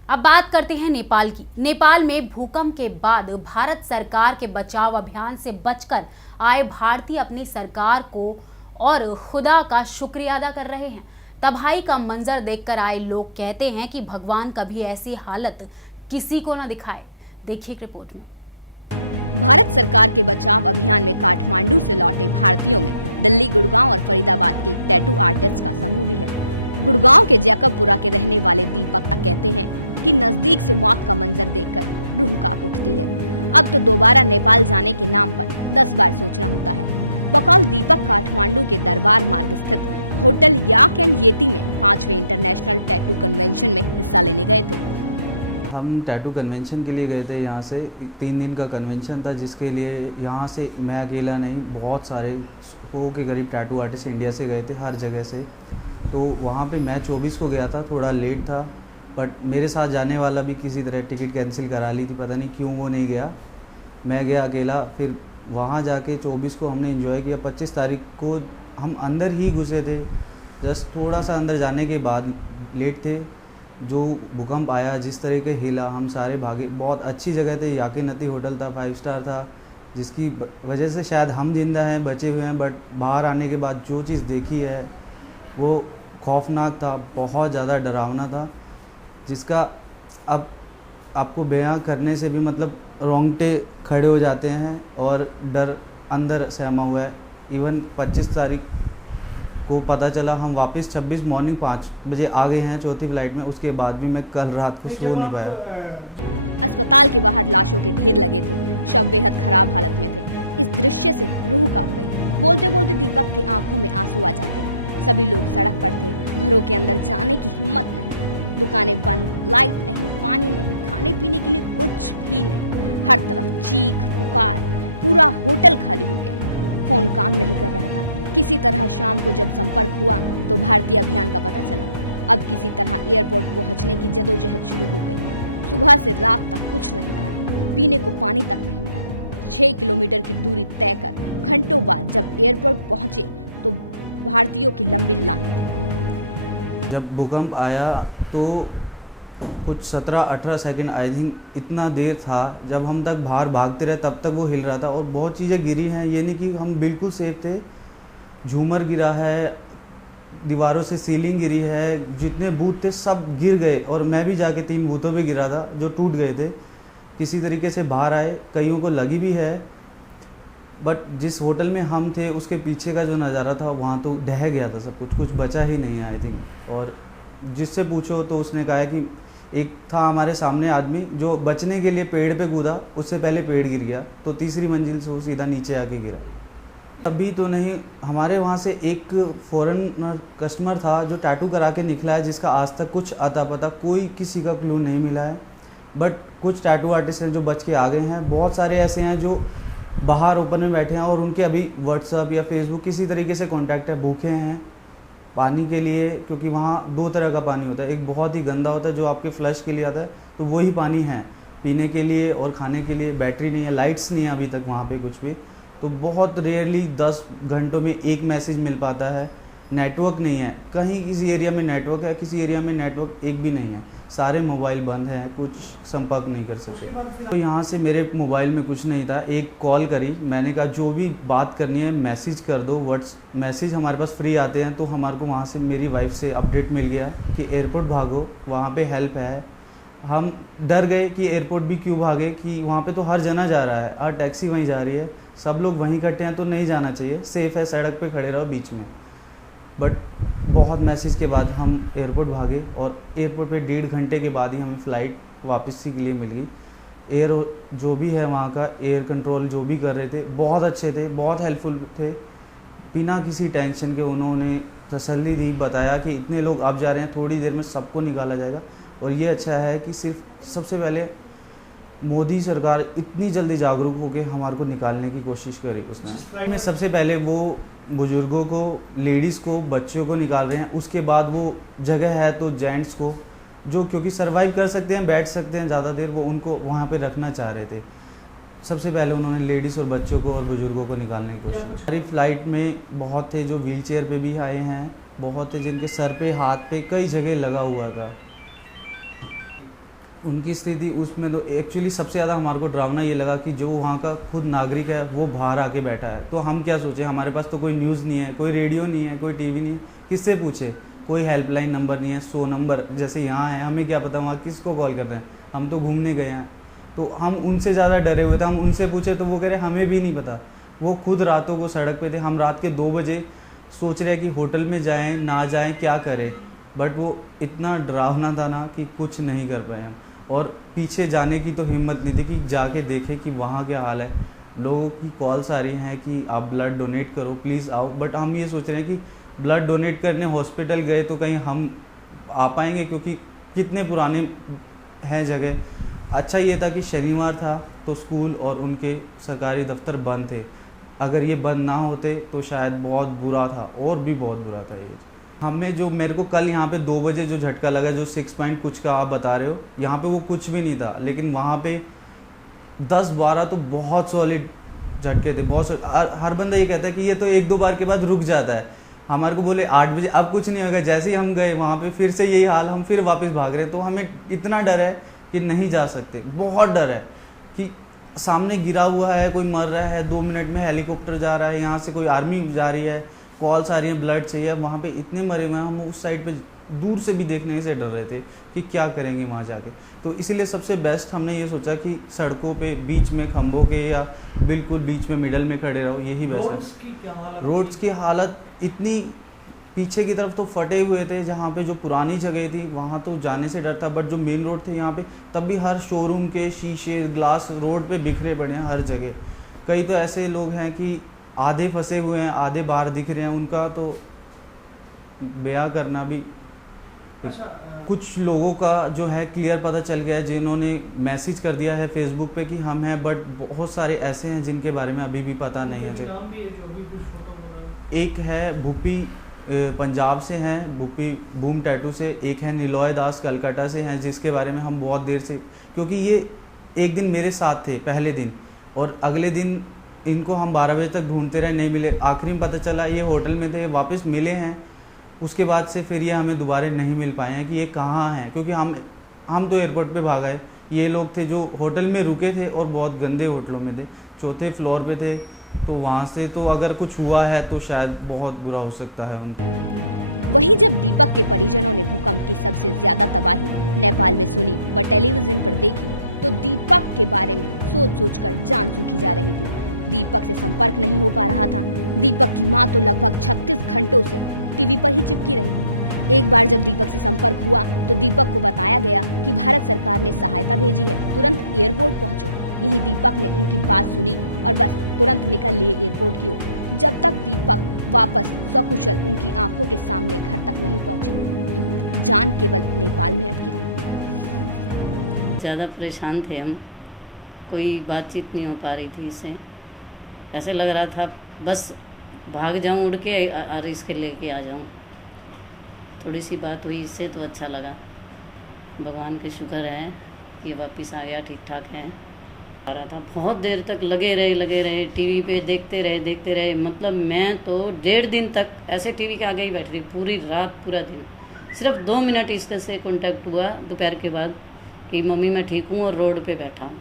अब बात करते हैं नेपाल की। नेपाल में भूकंप के बाद भारत सरकार के बचाव अभियान से बचकर आए भारतीय अपनी सरकार को और खुदा का शुक्रिया अदा कर रहे हैं। तबाही का मंजर देखकर आए लोग कहते हैं कि भगवान कभी ऐसी हालत किसी को न दिखाए। देखिए रिपोर्ट में। हम टैटू कन्वेंशन के लिए गए थे। यहाँ से 3 दिन का कन्वेंशन था, जिसके लिए यहाँ से मैं अकेला नहीं, बहुत सारे 100 के करीब टैटू आर्टिस्ट इंडिया से गए थे, हर जगह से। तो वहाँ पे मैं 24 को गया था, थोड़ा लेट था, बट मेरे साथ जाने वाला भी किसी तरह टिकट कैंसिल करा ली थी, पता नहीं क्यों वो नहीं गया। मैं गया अकेला। फिर वहाँ जाके 24 को हमने एंजॉय किया। 25 तारीख को हम अंदर ही घुसे थे, जस्ट थोड़ा सा अंदर जाने के बाद लेट थे। जो भूकंप आया, जिस तरह के हिला, हम सारे भागे। बहुत अच्छी जगह थी, याकिनती होटल था, 5 स्टार था, जिसकी वजह से शायद हम जिंदा हैं, बचे हुए हैं। बट बाहर आने के बाद जो चीज़ देखी है वो खौफनाक था, बहुत ज़्यादा डरावना था, जिसका अब आपको बयां करने से भी मतलब रोंगटे खड़े हो जाते हैं और डर अंदर सहमा हुआ है। इवन 25 तारीख को पता चला, हम वापस 26 मॉर्निंग 5 बजे आ गए हैं चौथी फ्लाइट में। उसके बाद भी मैं कल रात को सो नहीं पाया। जब भूकंप आया तो कुछ 17-18 सेकंड आई थिंक इतना देर था, जब हम तक बाहर भागते रहे तब तक वो हिल रहा था और बहुत चीज़ें गिरी हैं। ये नहीं कि हम बिल्कुल सेफ थे। झूमर गिरा है, दीवारों से सीलिंग गिरी है, जितने बूथ थे सब गिर गए और मैं भी जाके 3 बूथों पे गिरा था जो टूट गए थे। किसी तरीके से बाहर आए, कईयों को लगी भी है, बट जिस होटल में हम थे उसके पीछे का जो नज़ारा था वहाँ तो ढह गया था सब कुछ, कुछ बचा ही नहीं आई थिंक। और जिससे पूछो तो उसने कहा कि एक था हमारे सामने आदमी जो बचने के लिए पेड़ पे कूदा, उससे पहले पेड़ गिर गया तो तीसरी मंजिल से वो सीधा नीचे आके गिरा। अभी तो नहीं, हमारे वहाँ से एक फॉरेन कस्टमर था जो टैटू करा के निकला है, जिसका आज तक कुछ अता पता कोई किसी का क्लू नहीं मिला है। बट कुछ टैटू आर्टिस्ट हैं जो बच के आ गए हैं, बहुत सारे ऐसे हैं जो बाहर ओपन में बैठे हैं और उनके अभी व्हाट्सअप या फेसबुक किसी तरीके से कॉन्टैक्ट है, भूखे हैं पानी के लिए, क्योंकि वहाँ 2 तरह का पानी होता है। एक बहुत ही गंदा होता है जो आपके फ्लश के लिए आता है, तो वही पानी है पीने के लिए और खाने के लिए। बैटरी नहीं है, लाइट्स नहीं है अभी तक वहाँ पे कुछ भी, तो बहुत रेयरली 10 घंटों में एक मैसेज मिल पाता है। नेटवर्क नहीं है, कहीं किसी एरिया में नेटवर्क है, किसी एरिया में नेटवर्क एक भी नहीं है, सारे मोबाइल बंद हैं, कुछ संपर्क नहीं कर सकते। तो यहाँ से मेरे मोबाइल में कुछ नहीं था, एक कॉल करी, मैंने कहा जो भी बात करनी है मैसेज कर दो। मैसेज हमारे पास फ्री आते हैं, तो हमारे को वहाँ से मेरी वाइफ से अपडेट मिल गया कि एयरपोर्ट भागो, वहाँ पे हेल्प है। हम डर गए कि एयरपोर्ट भी क्यों भागे, कि वहाँ पे तो हर जना जा रहा है, हर टैक्सी वहीं जा रही है, सब लोग वहीं इकट्ठे हैं, तो नहीं जाना चाहिए, सेफ़ है, सड़क पे खड़े रहो बीच में। बट बहुत मैसेज के बाद हम एयरपोर्ट भागे और एयरपोर्ट पे 1.5 घंटे के बाद ही हमें फ़्लाइट वापसी के लिए मिल गई। एयर जो भी है वहाँ का एयर कंट्रोल जो भी कर रहे थे बहुत अच्छे थे, बहुत हेल्पफुल थे, बिना किसी टेंशन के उन्होंने तसल्ली दी, बताया कि इतने लोग अब जा रहे हैं, थोड़ी देर में सबको निकाला जाएगा। और ये अच्छा है कि सिर्फ सबसे पहले मोदी सरकार इतनी जल्दी जागरूक होकर हमारे को निकालने की कोशिश करी उसने। में सबसे पहले वो बुज़ुर्गों को, लेडीज़ को, बच्चों को निकाल रहे हैं, उसके बाद वो जगह है तो जेंट्स को जो क्योंकि सरवाइव कर सकते हैं, बैठ सकते हैं ज़्यादा देर, वो उनको वहाँ पे रखना चाह रहे थे। सबसे पहले उन्होंने लेडीज़ और बच्चों को और बुज़ुर्गों को निकालने की कोशिश। हमारी फ़्लाइट में बहुत थे जो व्हील चेयर पर भी आए हैं, बहुत थे जिनके सर पे, हाथ पे कई जगह लगा हुआ था। उनकी स्थिति उसमें तो एक्चुअली सबसे ज़्यादा हमारे को डरावना ये लगा कि जो वहाँ का खुद नागरिक है वो बाहर आके बैठा है। तो हम क्या सोचें, हमारे पास तो कोई न्यूज़ नहीं है, कोई रेडियो नहीं है, कोई टीवी नहीं है, किससे पूछे, कोई हेल्पलाइन नंबर नहीं है, 100 नंबर जैसे यहाँ है, हमें क्या पता वहाँ किसको कॉल कर रहे हैं, हम तो घूमने गए हैं। तो हम उनसे ज़्यादा डरे हुए थे, हम उनसे पूछे तो वो कह रहे हमें भी नहीं पता। वो खुद रातों को सड़क पे थे, हम रात के 2 बजे सोच रहे कि होटल में जाएं ना जाएं क्या करें, बट वो इतना डरावना था ना कि कुछ नहीं कर पाए हम। और पीछे जाने की तो हिम्मत नहीं थी कि जाके देखें कि वहाँ क्या हाल है। लोगों की कॉल्स आ रही हैं कि आप ब्लड डोनेट करो, प्लीज़ आओ, बट हम ये सोच रहे हैं कि ब्लड डोनेट करने हॉस्पिटल गए तो कहीं हम आ पाएंगे, क्योंकि कितने पुराने हैं जगह। अच्छा ये था कि शनिवार था तो स्कूल और उनके सरकारी दफ्तर बंद थे, अगर ये बंद ना होते तो शायद बहुत बुरा था, और भी बहुत बुरा था ये। हमें जो मेरे को कल यहाँ पे 2 बजे जो झटका लगा, जो 6 पॉइंट कुछ का आप बता रहे हो, यहाँ पे वो कुछ भी नहीं था, लेकिन वहाँ पे 10-12 तो बहुत सॉलिड झटके थे, बहुत। हर बंदा ये कहता है कि ये तो 1-2 बार के बाद रुक जाता है। हमारे को बोले 8 बजे अब कुछ नहीं होगा, जैसे ही हम गए वहाँ पे फिर से यही हाल, हम फिर वापस भाग रहे हैं। तो हमें इतना डर है कि नहीं जा सकते, बहुत डर है कि सामने गिरा हुआ है, कोई मर रहा है, 2 मिनट में हेलीकॉप्टर जा रहा है, यहाँ से कोई आर्मी जा रही है, कॉल्स आ रही हैं, ब्लड चाहिए, वहाँ पे इतने मरे हुए हैं। हम उस साइड पे दूर से भी देखने से डर रहे थे कि क्या करेंगे वहाँ जाके। तो इसीलिए सबसे बेस्ट हमने ये सोचा कि सड़कों पे बीच में खंभों के या बिल्कुल बीच में मिडल में खड़े रहो, यही बेस्ट है। रोड्स की हालत इतनी, पीछे की तरफ तो फटे हुए थे, जहाँ पे जो पुरानी जगह थी वहाँ तो जाने से डर था, बट जो मेन रोड थे यहाँ पे तब भी हर शोरूम के शीशे, ग्लास रोड पे बिखरे पड़े हैं हर जगह। कई तो ऐसे लोग हैं कि आधे फंसे हुए हैं, आधे बाहर दिख रहे हैं, उनका तो बयां करना भी। कुछ लोगों का जो है क्लियर पता चल गया है, जिन्होंने मैसेज कर दिया है फेसबुक पे कि हम हैं, बट बहुत सारे ऐसे हैं जिनके बारे में अभी भी पता नहीं है। एक है भूपी, पंजाब से हैं, भूपी बूम टैटू से। एक है निलॉय दास, कलकत्ता से हैं, जिसके बारे में हम बहुत देर से, क्योंकि ये एक दिन मेरे साथ थे पहले दिन, और अगले दिन इनको हम 12 बजे तक ढूंढते रहे, नहीं मिले। आखिरी में पता चला ये होटल में थे, वापस मिले हैं। उसके बाद से फिर ये हमें दोबारा नहीं मिल पाए हैं कि ये कहाँ हैं, क्योंकि हम तो एयरपोर्ट पे भाग आए। ये लोग थे जो होटल में रुके थे और बहुत गंदे होटलों में थे, 4थे फ्लोर पे थे, तो वहाँ से तो अगर कुछ हुआ है तो शायद बहुत बुरा हो सकता है उनको। ज़्यादा परेशान थे हम, कोई बातचीत नहीं हो पा रही थी इससे। ऐसे लग रहा था बस भाग जाऊं उड़ के और इसके लेके आ जाऊं। थोड़ी सी बात हुई इससे तो अच्छा लगा। भगवान के शुक्र है कि वापस आ गया, ठीक ठाक है। आ रहा था बहुत देर तक लगे रहे टीवी पे देखते रहे। मतलब मैं तो 1.5 दिन तक ऐसे टीवी के आगे ही बैठ रही, पूरी रात पूरा दिन। सिर्फ 2 मिनट इसके से कांटेक्ट हुआ दोपहर के बाद कि मम्मी मैं ठीक हूँ और रोड पे बैठा हूँ।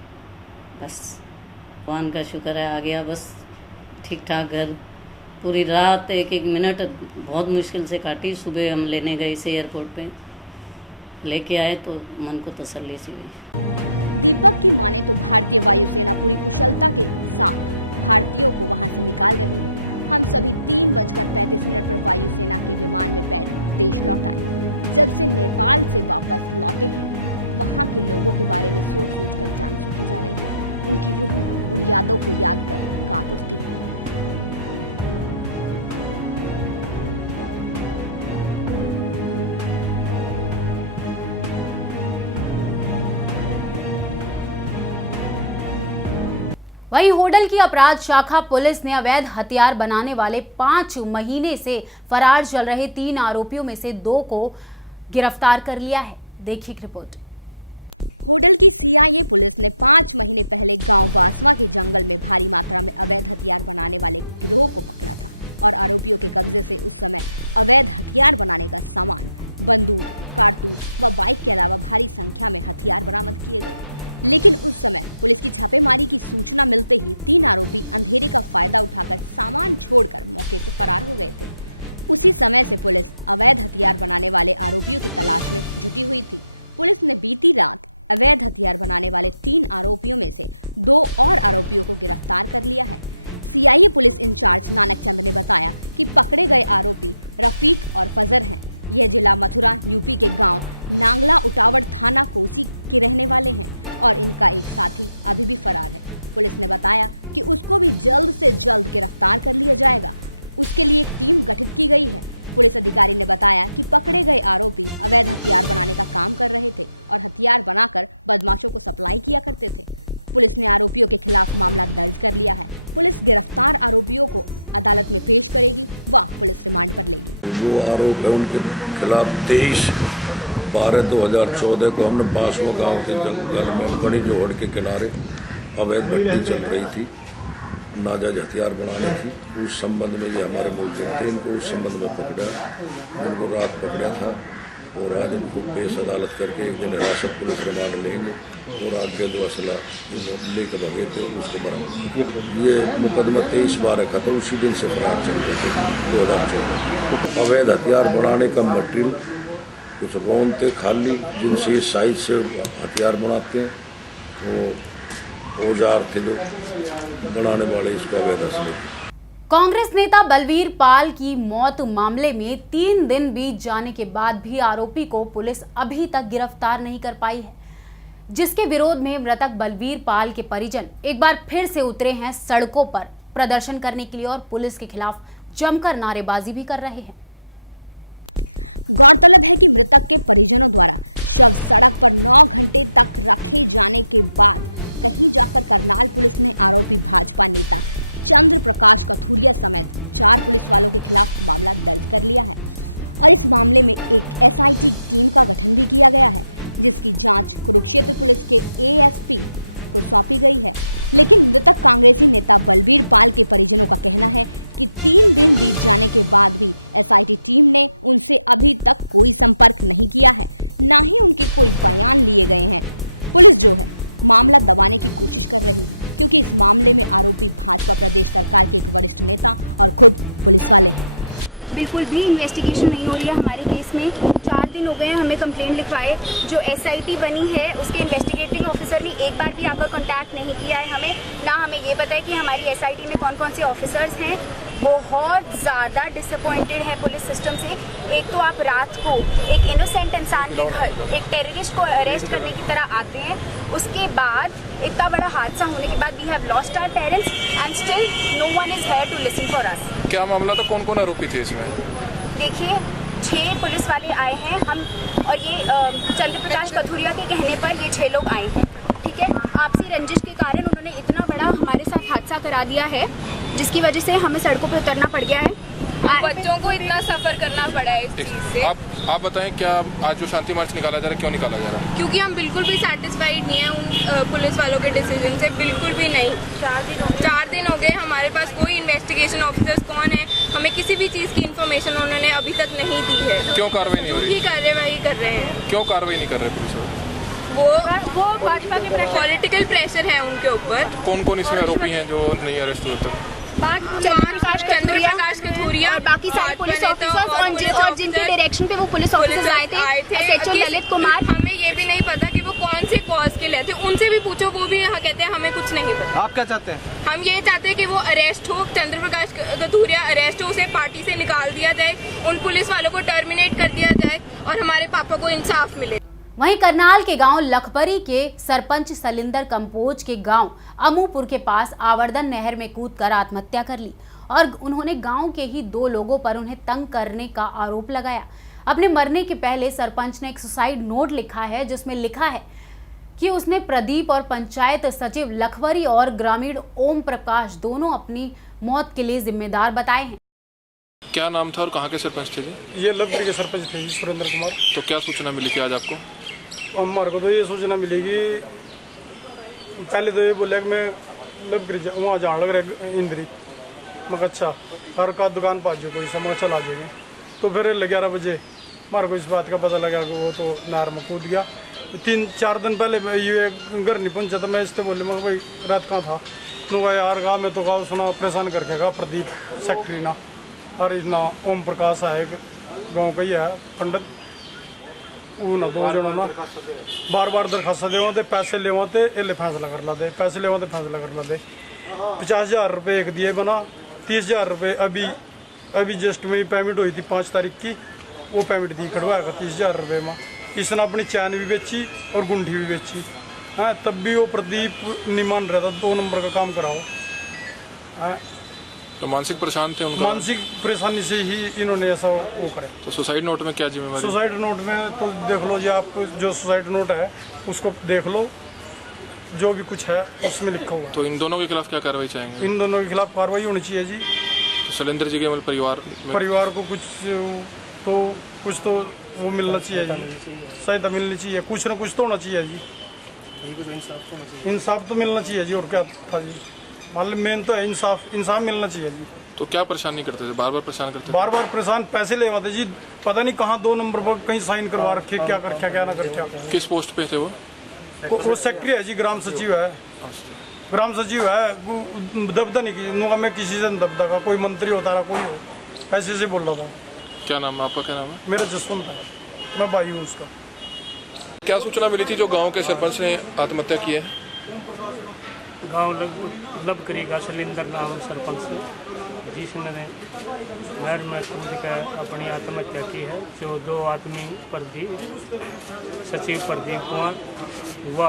बस भगवान का शुक्र है आ गया, बस ठीक ठाक घर। पूरी रात 1-1 मिनट बहुत मुश्किल से काटी। सुबह हम लेने गए इसे एयरपोर्ट पे, लेके आए तो मन को तसल्ली सी हुई। वहीं होडल की अपराध शाखा पुलिस ने अवैध हथियार बनाने वाले 5 महीने से फरार चल रहे 3 आरोपियों में से 2 को गिरफ्तार कर लिया है। देखिए रिपोर्ट। जो आरोप है उनके खिलाफ 23/12/2014 को हमने बासवा गांव के जंगल में बड़ी जोड़ के किनारे अवैध भट्टी चल रही थी, नाजायज हथियार बनानी थी। उस संबंध में ये हमारे मुलजिम थे, इनको उस संबंध में पकड़ा, इनको रात पकड़ा था और आज इनको पेश अदालत करके एक दिन हिरासत पुलिस रिमांड लेंगे और आगे जो असला लेकर भगे थे उसको बरामद। ये मुकदमा 23/12 का था, उसी दिन से फरार चल रहे थे 2014। अवैध हथियार बनाने का मटेरियल कुछ रोन थे खाली, जिनसे इस साइज से हथियार बनाते हैं, वो औजार थे जो बनाने वाले इसको अवैध असले। कांग्रेस नेता बलवीर पाल की मौत मामले में 3 दिन बीत जाने के बाद भी आरोपी को पुलिस अभी तक गिरफ्तार नहीं कर पाई है, जिसके विरोध में मृतक बलवीर पाल के परिजन एक बार फिर से उतरे हैं सड़कों पर प्रदर्शन करने के लिए और पुलिस के खिलाफ जमकर नारेबाजी भी कर रहे हैं। बिल्कुल भी इन्वेस्टिगेशन नहीं हो रही है हमारे केस में। 4 दिन हो गए हैं हमें कंप्लेंट लिखवाए। जो SIT बनी है उसके इन्वेस्टिगेटिंग ऑफिसर ने एक बार भी आकर कांटेक्ट नहीं किया है हमें, ना हमें ये पता है कि हमारी SIT में कौन कौन से ऑफिसर्स हैं। बहुत ज़्यादा डिसअपॉइंटेड है पुलिस सिस्टम से। एक तो आप रात को एक इनोसेंट इंसान के घर एक टेररिस्ट को अरेस्ट करने की तरह आते हैं, उसके बाद इतना बड़ा हादसा होने के बाद we have lost our parents and still no one is here to listen for us. क्या मामला था, कौन कौन आरोपी थे इसमें? देखिए 6 पुलिस वाले आए हैं हम, और ये चंद्र प्रकाश कथुरिया के कहने पर ये 6 लोग आए हैं। ठीक है, आपसी रंजिश के कारण उन्होंने इतना बड़ा हमारे साथ हादसा करा दिया है, जिसकी वजह से हमें सड़कों पर उतरना पड़ गया है, बच्चों को इतना सफ़र करना पड़ा है इस चीज़ से। आप बताएं, क्या आज जो शांति मार्च निकाला जा रहा है, क्यों निकाला जा रहा है? क्योंकि हम बिल्कुल भी सेटिस्फाइड नहीं है उन पुलिस वालों के डिसीजन से, बिल्कुल भी नहीं। 4 दिन हो गए, हमारे पास कोई इन्वेस्टिगेशन ऑफिसर्स कौन है, हमें किसी भी चीज़ की इन्फॉर्मेशन उन्होंने अभी तक नहीं दी है। क्यों कार्रवाई नहीं हो रही? कार्रवाई कर रहे हैं। क्यों कार्रवाई नहीं कर रहे पुलिस वाले? वो भाजपा के पॉलिटिकल प्रेशर है उनके ऊपर। कौन कौन इसमें आरोपी हैं जो नहीं अरेस्ट हुए तक? चंद्र प्रकाश कथुरिया और बाकी सारे पुलिस ऑफिसर्स, और जिनके डायरेक्शन पे वो पुलिस ऑफिसर्स आए थे, एसएचओ ललित कुमार। हमें ये भी नहीं पता कि वो कौन से कॉज के लिए थे, उनसे भी पूछो, वो भी यहाँ कहते हैं हमें कुछ नहीं पता। आप क्या चाहते हैं? हम ये चाहते हैं कि वो अरेस्ट हो, चंद्र प्रकाश कथुरिया अरेस्ट हो, उसे पार्टी से निकाल दिया जाए, उन पुलिस वालों को टर्मिनेट कर दिया जाए और हमारे पापा को इंसाफ मिले। वहीं करनाल के गांव लखपरी के सरपंच सलिंदर कंपोज के गांव अमूपुर के पास आवर्धन नहर में कूदकर आत्महत्या कर ली और उन्होंने गांव के ही 2 लोगों पर उन्हें तंग करने का आरोप लगाया। अपने मरने के पहले सरपंच ने एक सुसाइड नोट लिखा है, जिसमें लिखा है कि उसने प्रदीप और पंचायत सचिव लखपरी और ग्रामीण ओम प्रकाश दोनों अपनी मौत के लिए जिम्मेदार बताए हैं। क्या नाम था और कहाँ के सरपंच थे जी? ये लखपरी के सरपंच थे सुरेंद्र कुमार। तो क्या सूचना मिली थी आज आपको? हमारे को तो ये सूचना मिलेगी, पहले तो ये बोला कि मैं लखपरी वहाँ जान लग रहा इंद्री, मगर अच्छा हर का दुकान पास जो कोई समय चला जाएंगे। तो फिर 11 बजे हमारे को इस बात का पता लगा कि वो तो नहर में कूद गया। 3-4 दिन पहले ये घर नहीं पहुँचा था, मैं इससे बोले मगर भाई रात कहाँ था, तो यार गाँव में तो गाँव सुना परेशान करके गा प्रदीप सेक्रेटरी ना, और इतना ओम प्रकाश है गाँव का ही है पंडित, वो ना 2 जन ना बार दरखास्त देते, पैसे लेवाते एले फैसला कर ला दे, पैसे लेवाते फैसला कर ला दे। 50,000 रुपये एक दिए बना, 30,000 रुपये अभी जस्ट में पेमेंट हुई थी 5 तारीख की, वो पेमेंट दी कटवाएगा 30,000 रुपये में। इसने अपनी चैन भी बेची और गुंठी भी बेची, हाँ तब भी वो प्रदीप नहीं मान रहा था, 2 नंबर का काम कराओ। हाँ तो मानसिक परेशान थे उनका? मानसिक परेशानी से ही इन्होंने ऐसा वो करे। तो सुसाइड नोट में क्या जिम्मेवारी? सुसाइड नोट में तो देख लो जी, आप जो सुसाइड नोट है उसको देख लो, जो भी कुछ है उसमें लिखा हुआ। तो इन दोनों के खिलाफ क्या कार्रवाई चाहेंगे? इन दोनों के खिलाफ कार्रवाई होनी चाहिए जी। तो सलेंद्र जी के परिवार को कुछ तो वो मिलना चाहिए जी, सहायता मिलनी चाहिए, कुछ ना कुछ तो होना चाहिए जी, इंसाफ तो मिलना चाहिए जी। और क्या था जी, मतलब मेन तो है इंसाफ मिलना चाहिए जी। तो क्या परेशान नहीं करते थे? बार परेशान करते थे? बार परेशान, पैसे ले आते जी, पता नहीं कहाँ 2 नंबर पर कहीं साइन करवा रखे, क्या कर क्या ना कर क्या। किस पोस्ट पे थे वो? वो सेक्रेटरी है जी, ग्राम सचिव है, ग्राम सचिव है, दबदा नहीं की मैं किसी से दबदा का, कोई मंत्री होता रहा कोई हो, ऐसे से बोल रहा था। क्या नाम है आपका? क्या नाम है? मेरा जसवंत है, मैं भाई हूँ उसका। क्या सूचना मिली थी जो गांव के सरपंच ने आत्महत्या की है? गांव लखपरी का सलिंदर नाम सरपंच जिसने नहर में कूद कर अपनी आत्महत्या की है। जो 2 आदमी सचिव प्रदीप कुमार व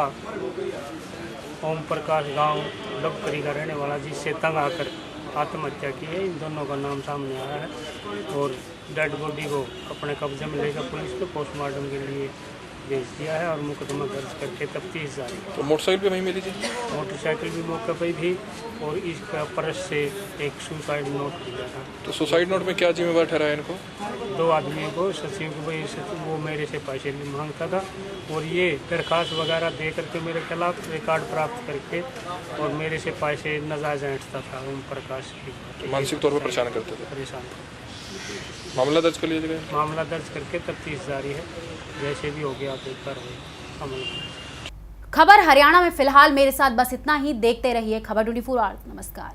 ओम प्रकाश गांव लखपरी का रहने वाला, जिससे तंग आकर आत्महत्या की है। इन दोनों का नाम सामने आया है और डेड बॉडी को अपने कब्जे में लेकर पुलिस को पोस्टमार्टम के लिए भेज दिया है और मुकदमा दर्ज करके तफ्तीश जारी है। तो मोटरसाइकिल भी वहीं मिली थी? मोटरसाइकिल भी मौके पर थी और इसका पर्स से एक सुसाइड नोट दिया था। तो सुसाइड नोट में क्या जिम्मेवार ठहराया इनको? 2 आदमी को, सचिव को भाई वो मेरे से पैसे मांगता था और ये दरखास्त वगैरह दे करके मेरे खिलाफ रिकॉर्ड प्राप्त करके और मेरे से पैसे नाजायज ऐंठता था ओम प्रकाश की। मानसिक तौर पर परेशान करते थे? परेशान। मामला दर्ज कर लिया गया? मामला दर्ज करके तफ्तीश जारी है, जैसे भी हो गया आप एक बार अमल। खबर हरियाणा में फिलहाल मेरे साथ बस इतना ही। देखते रहिए खबर 24 आवर्स। नमस्कार।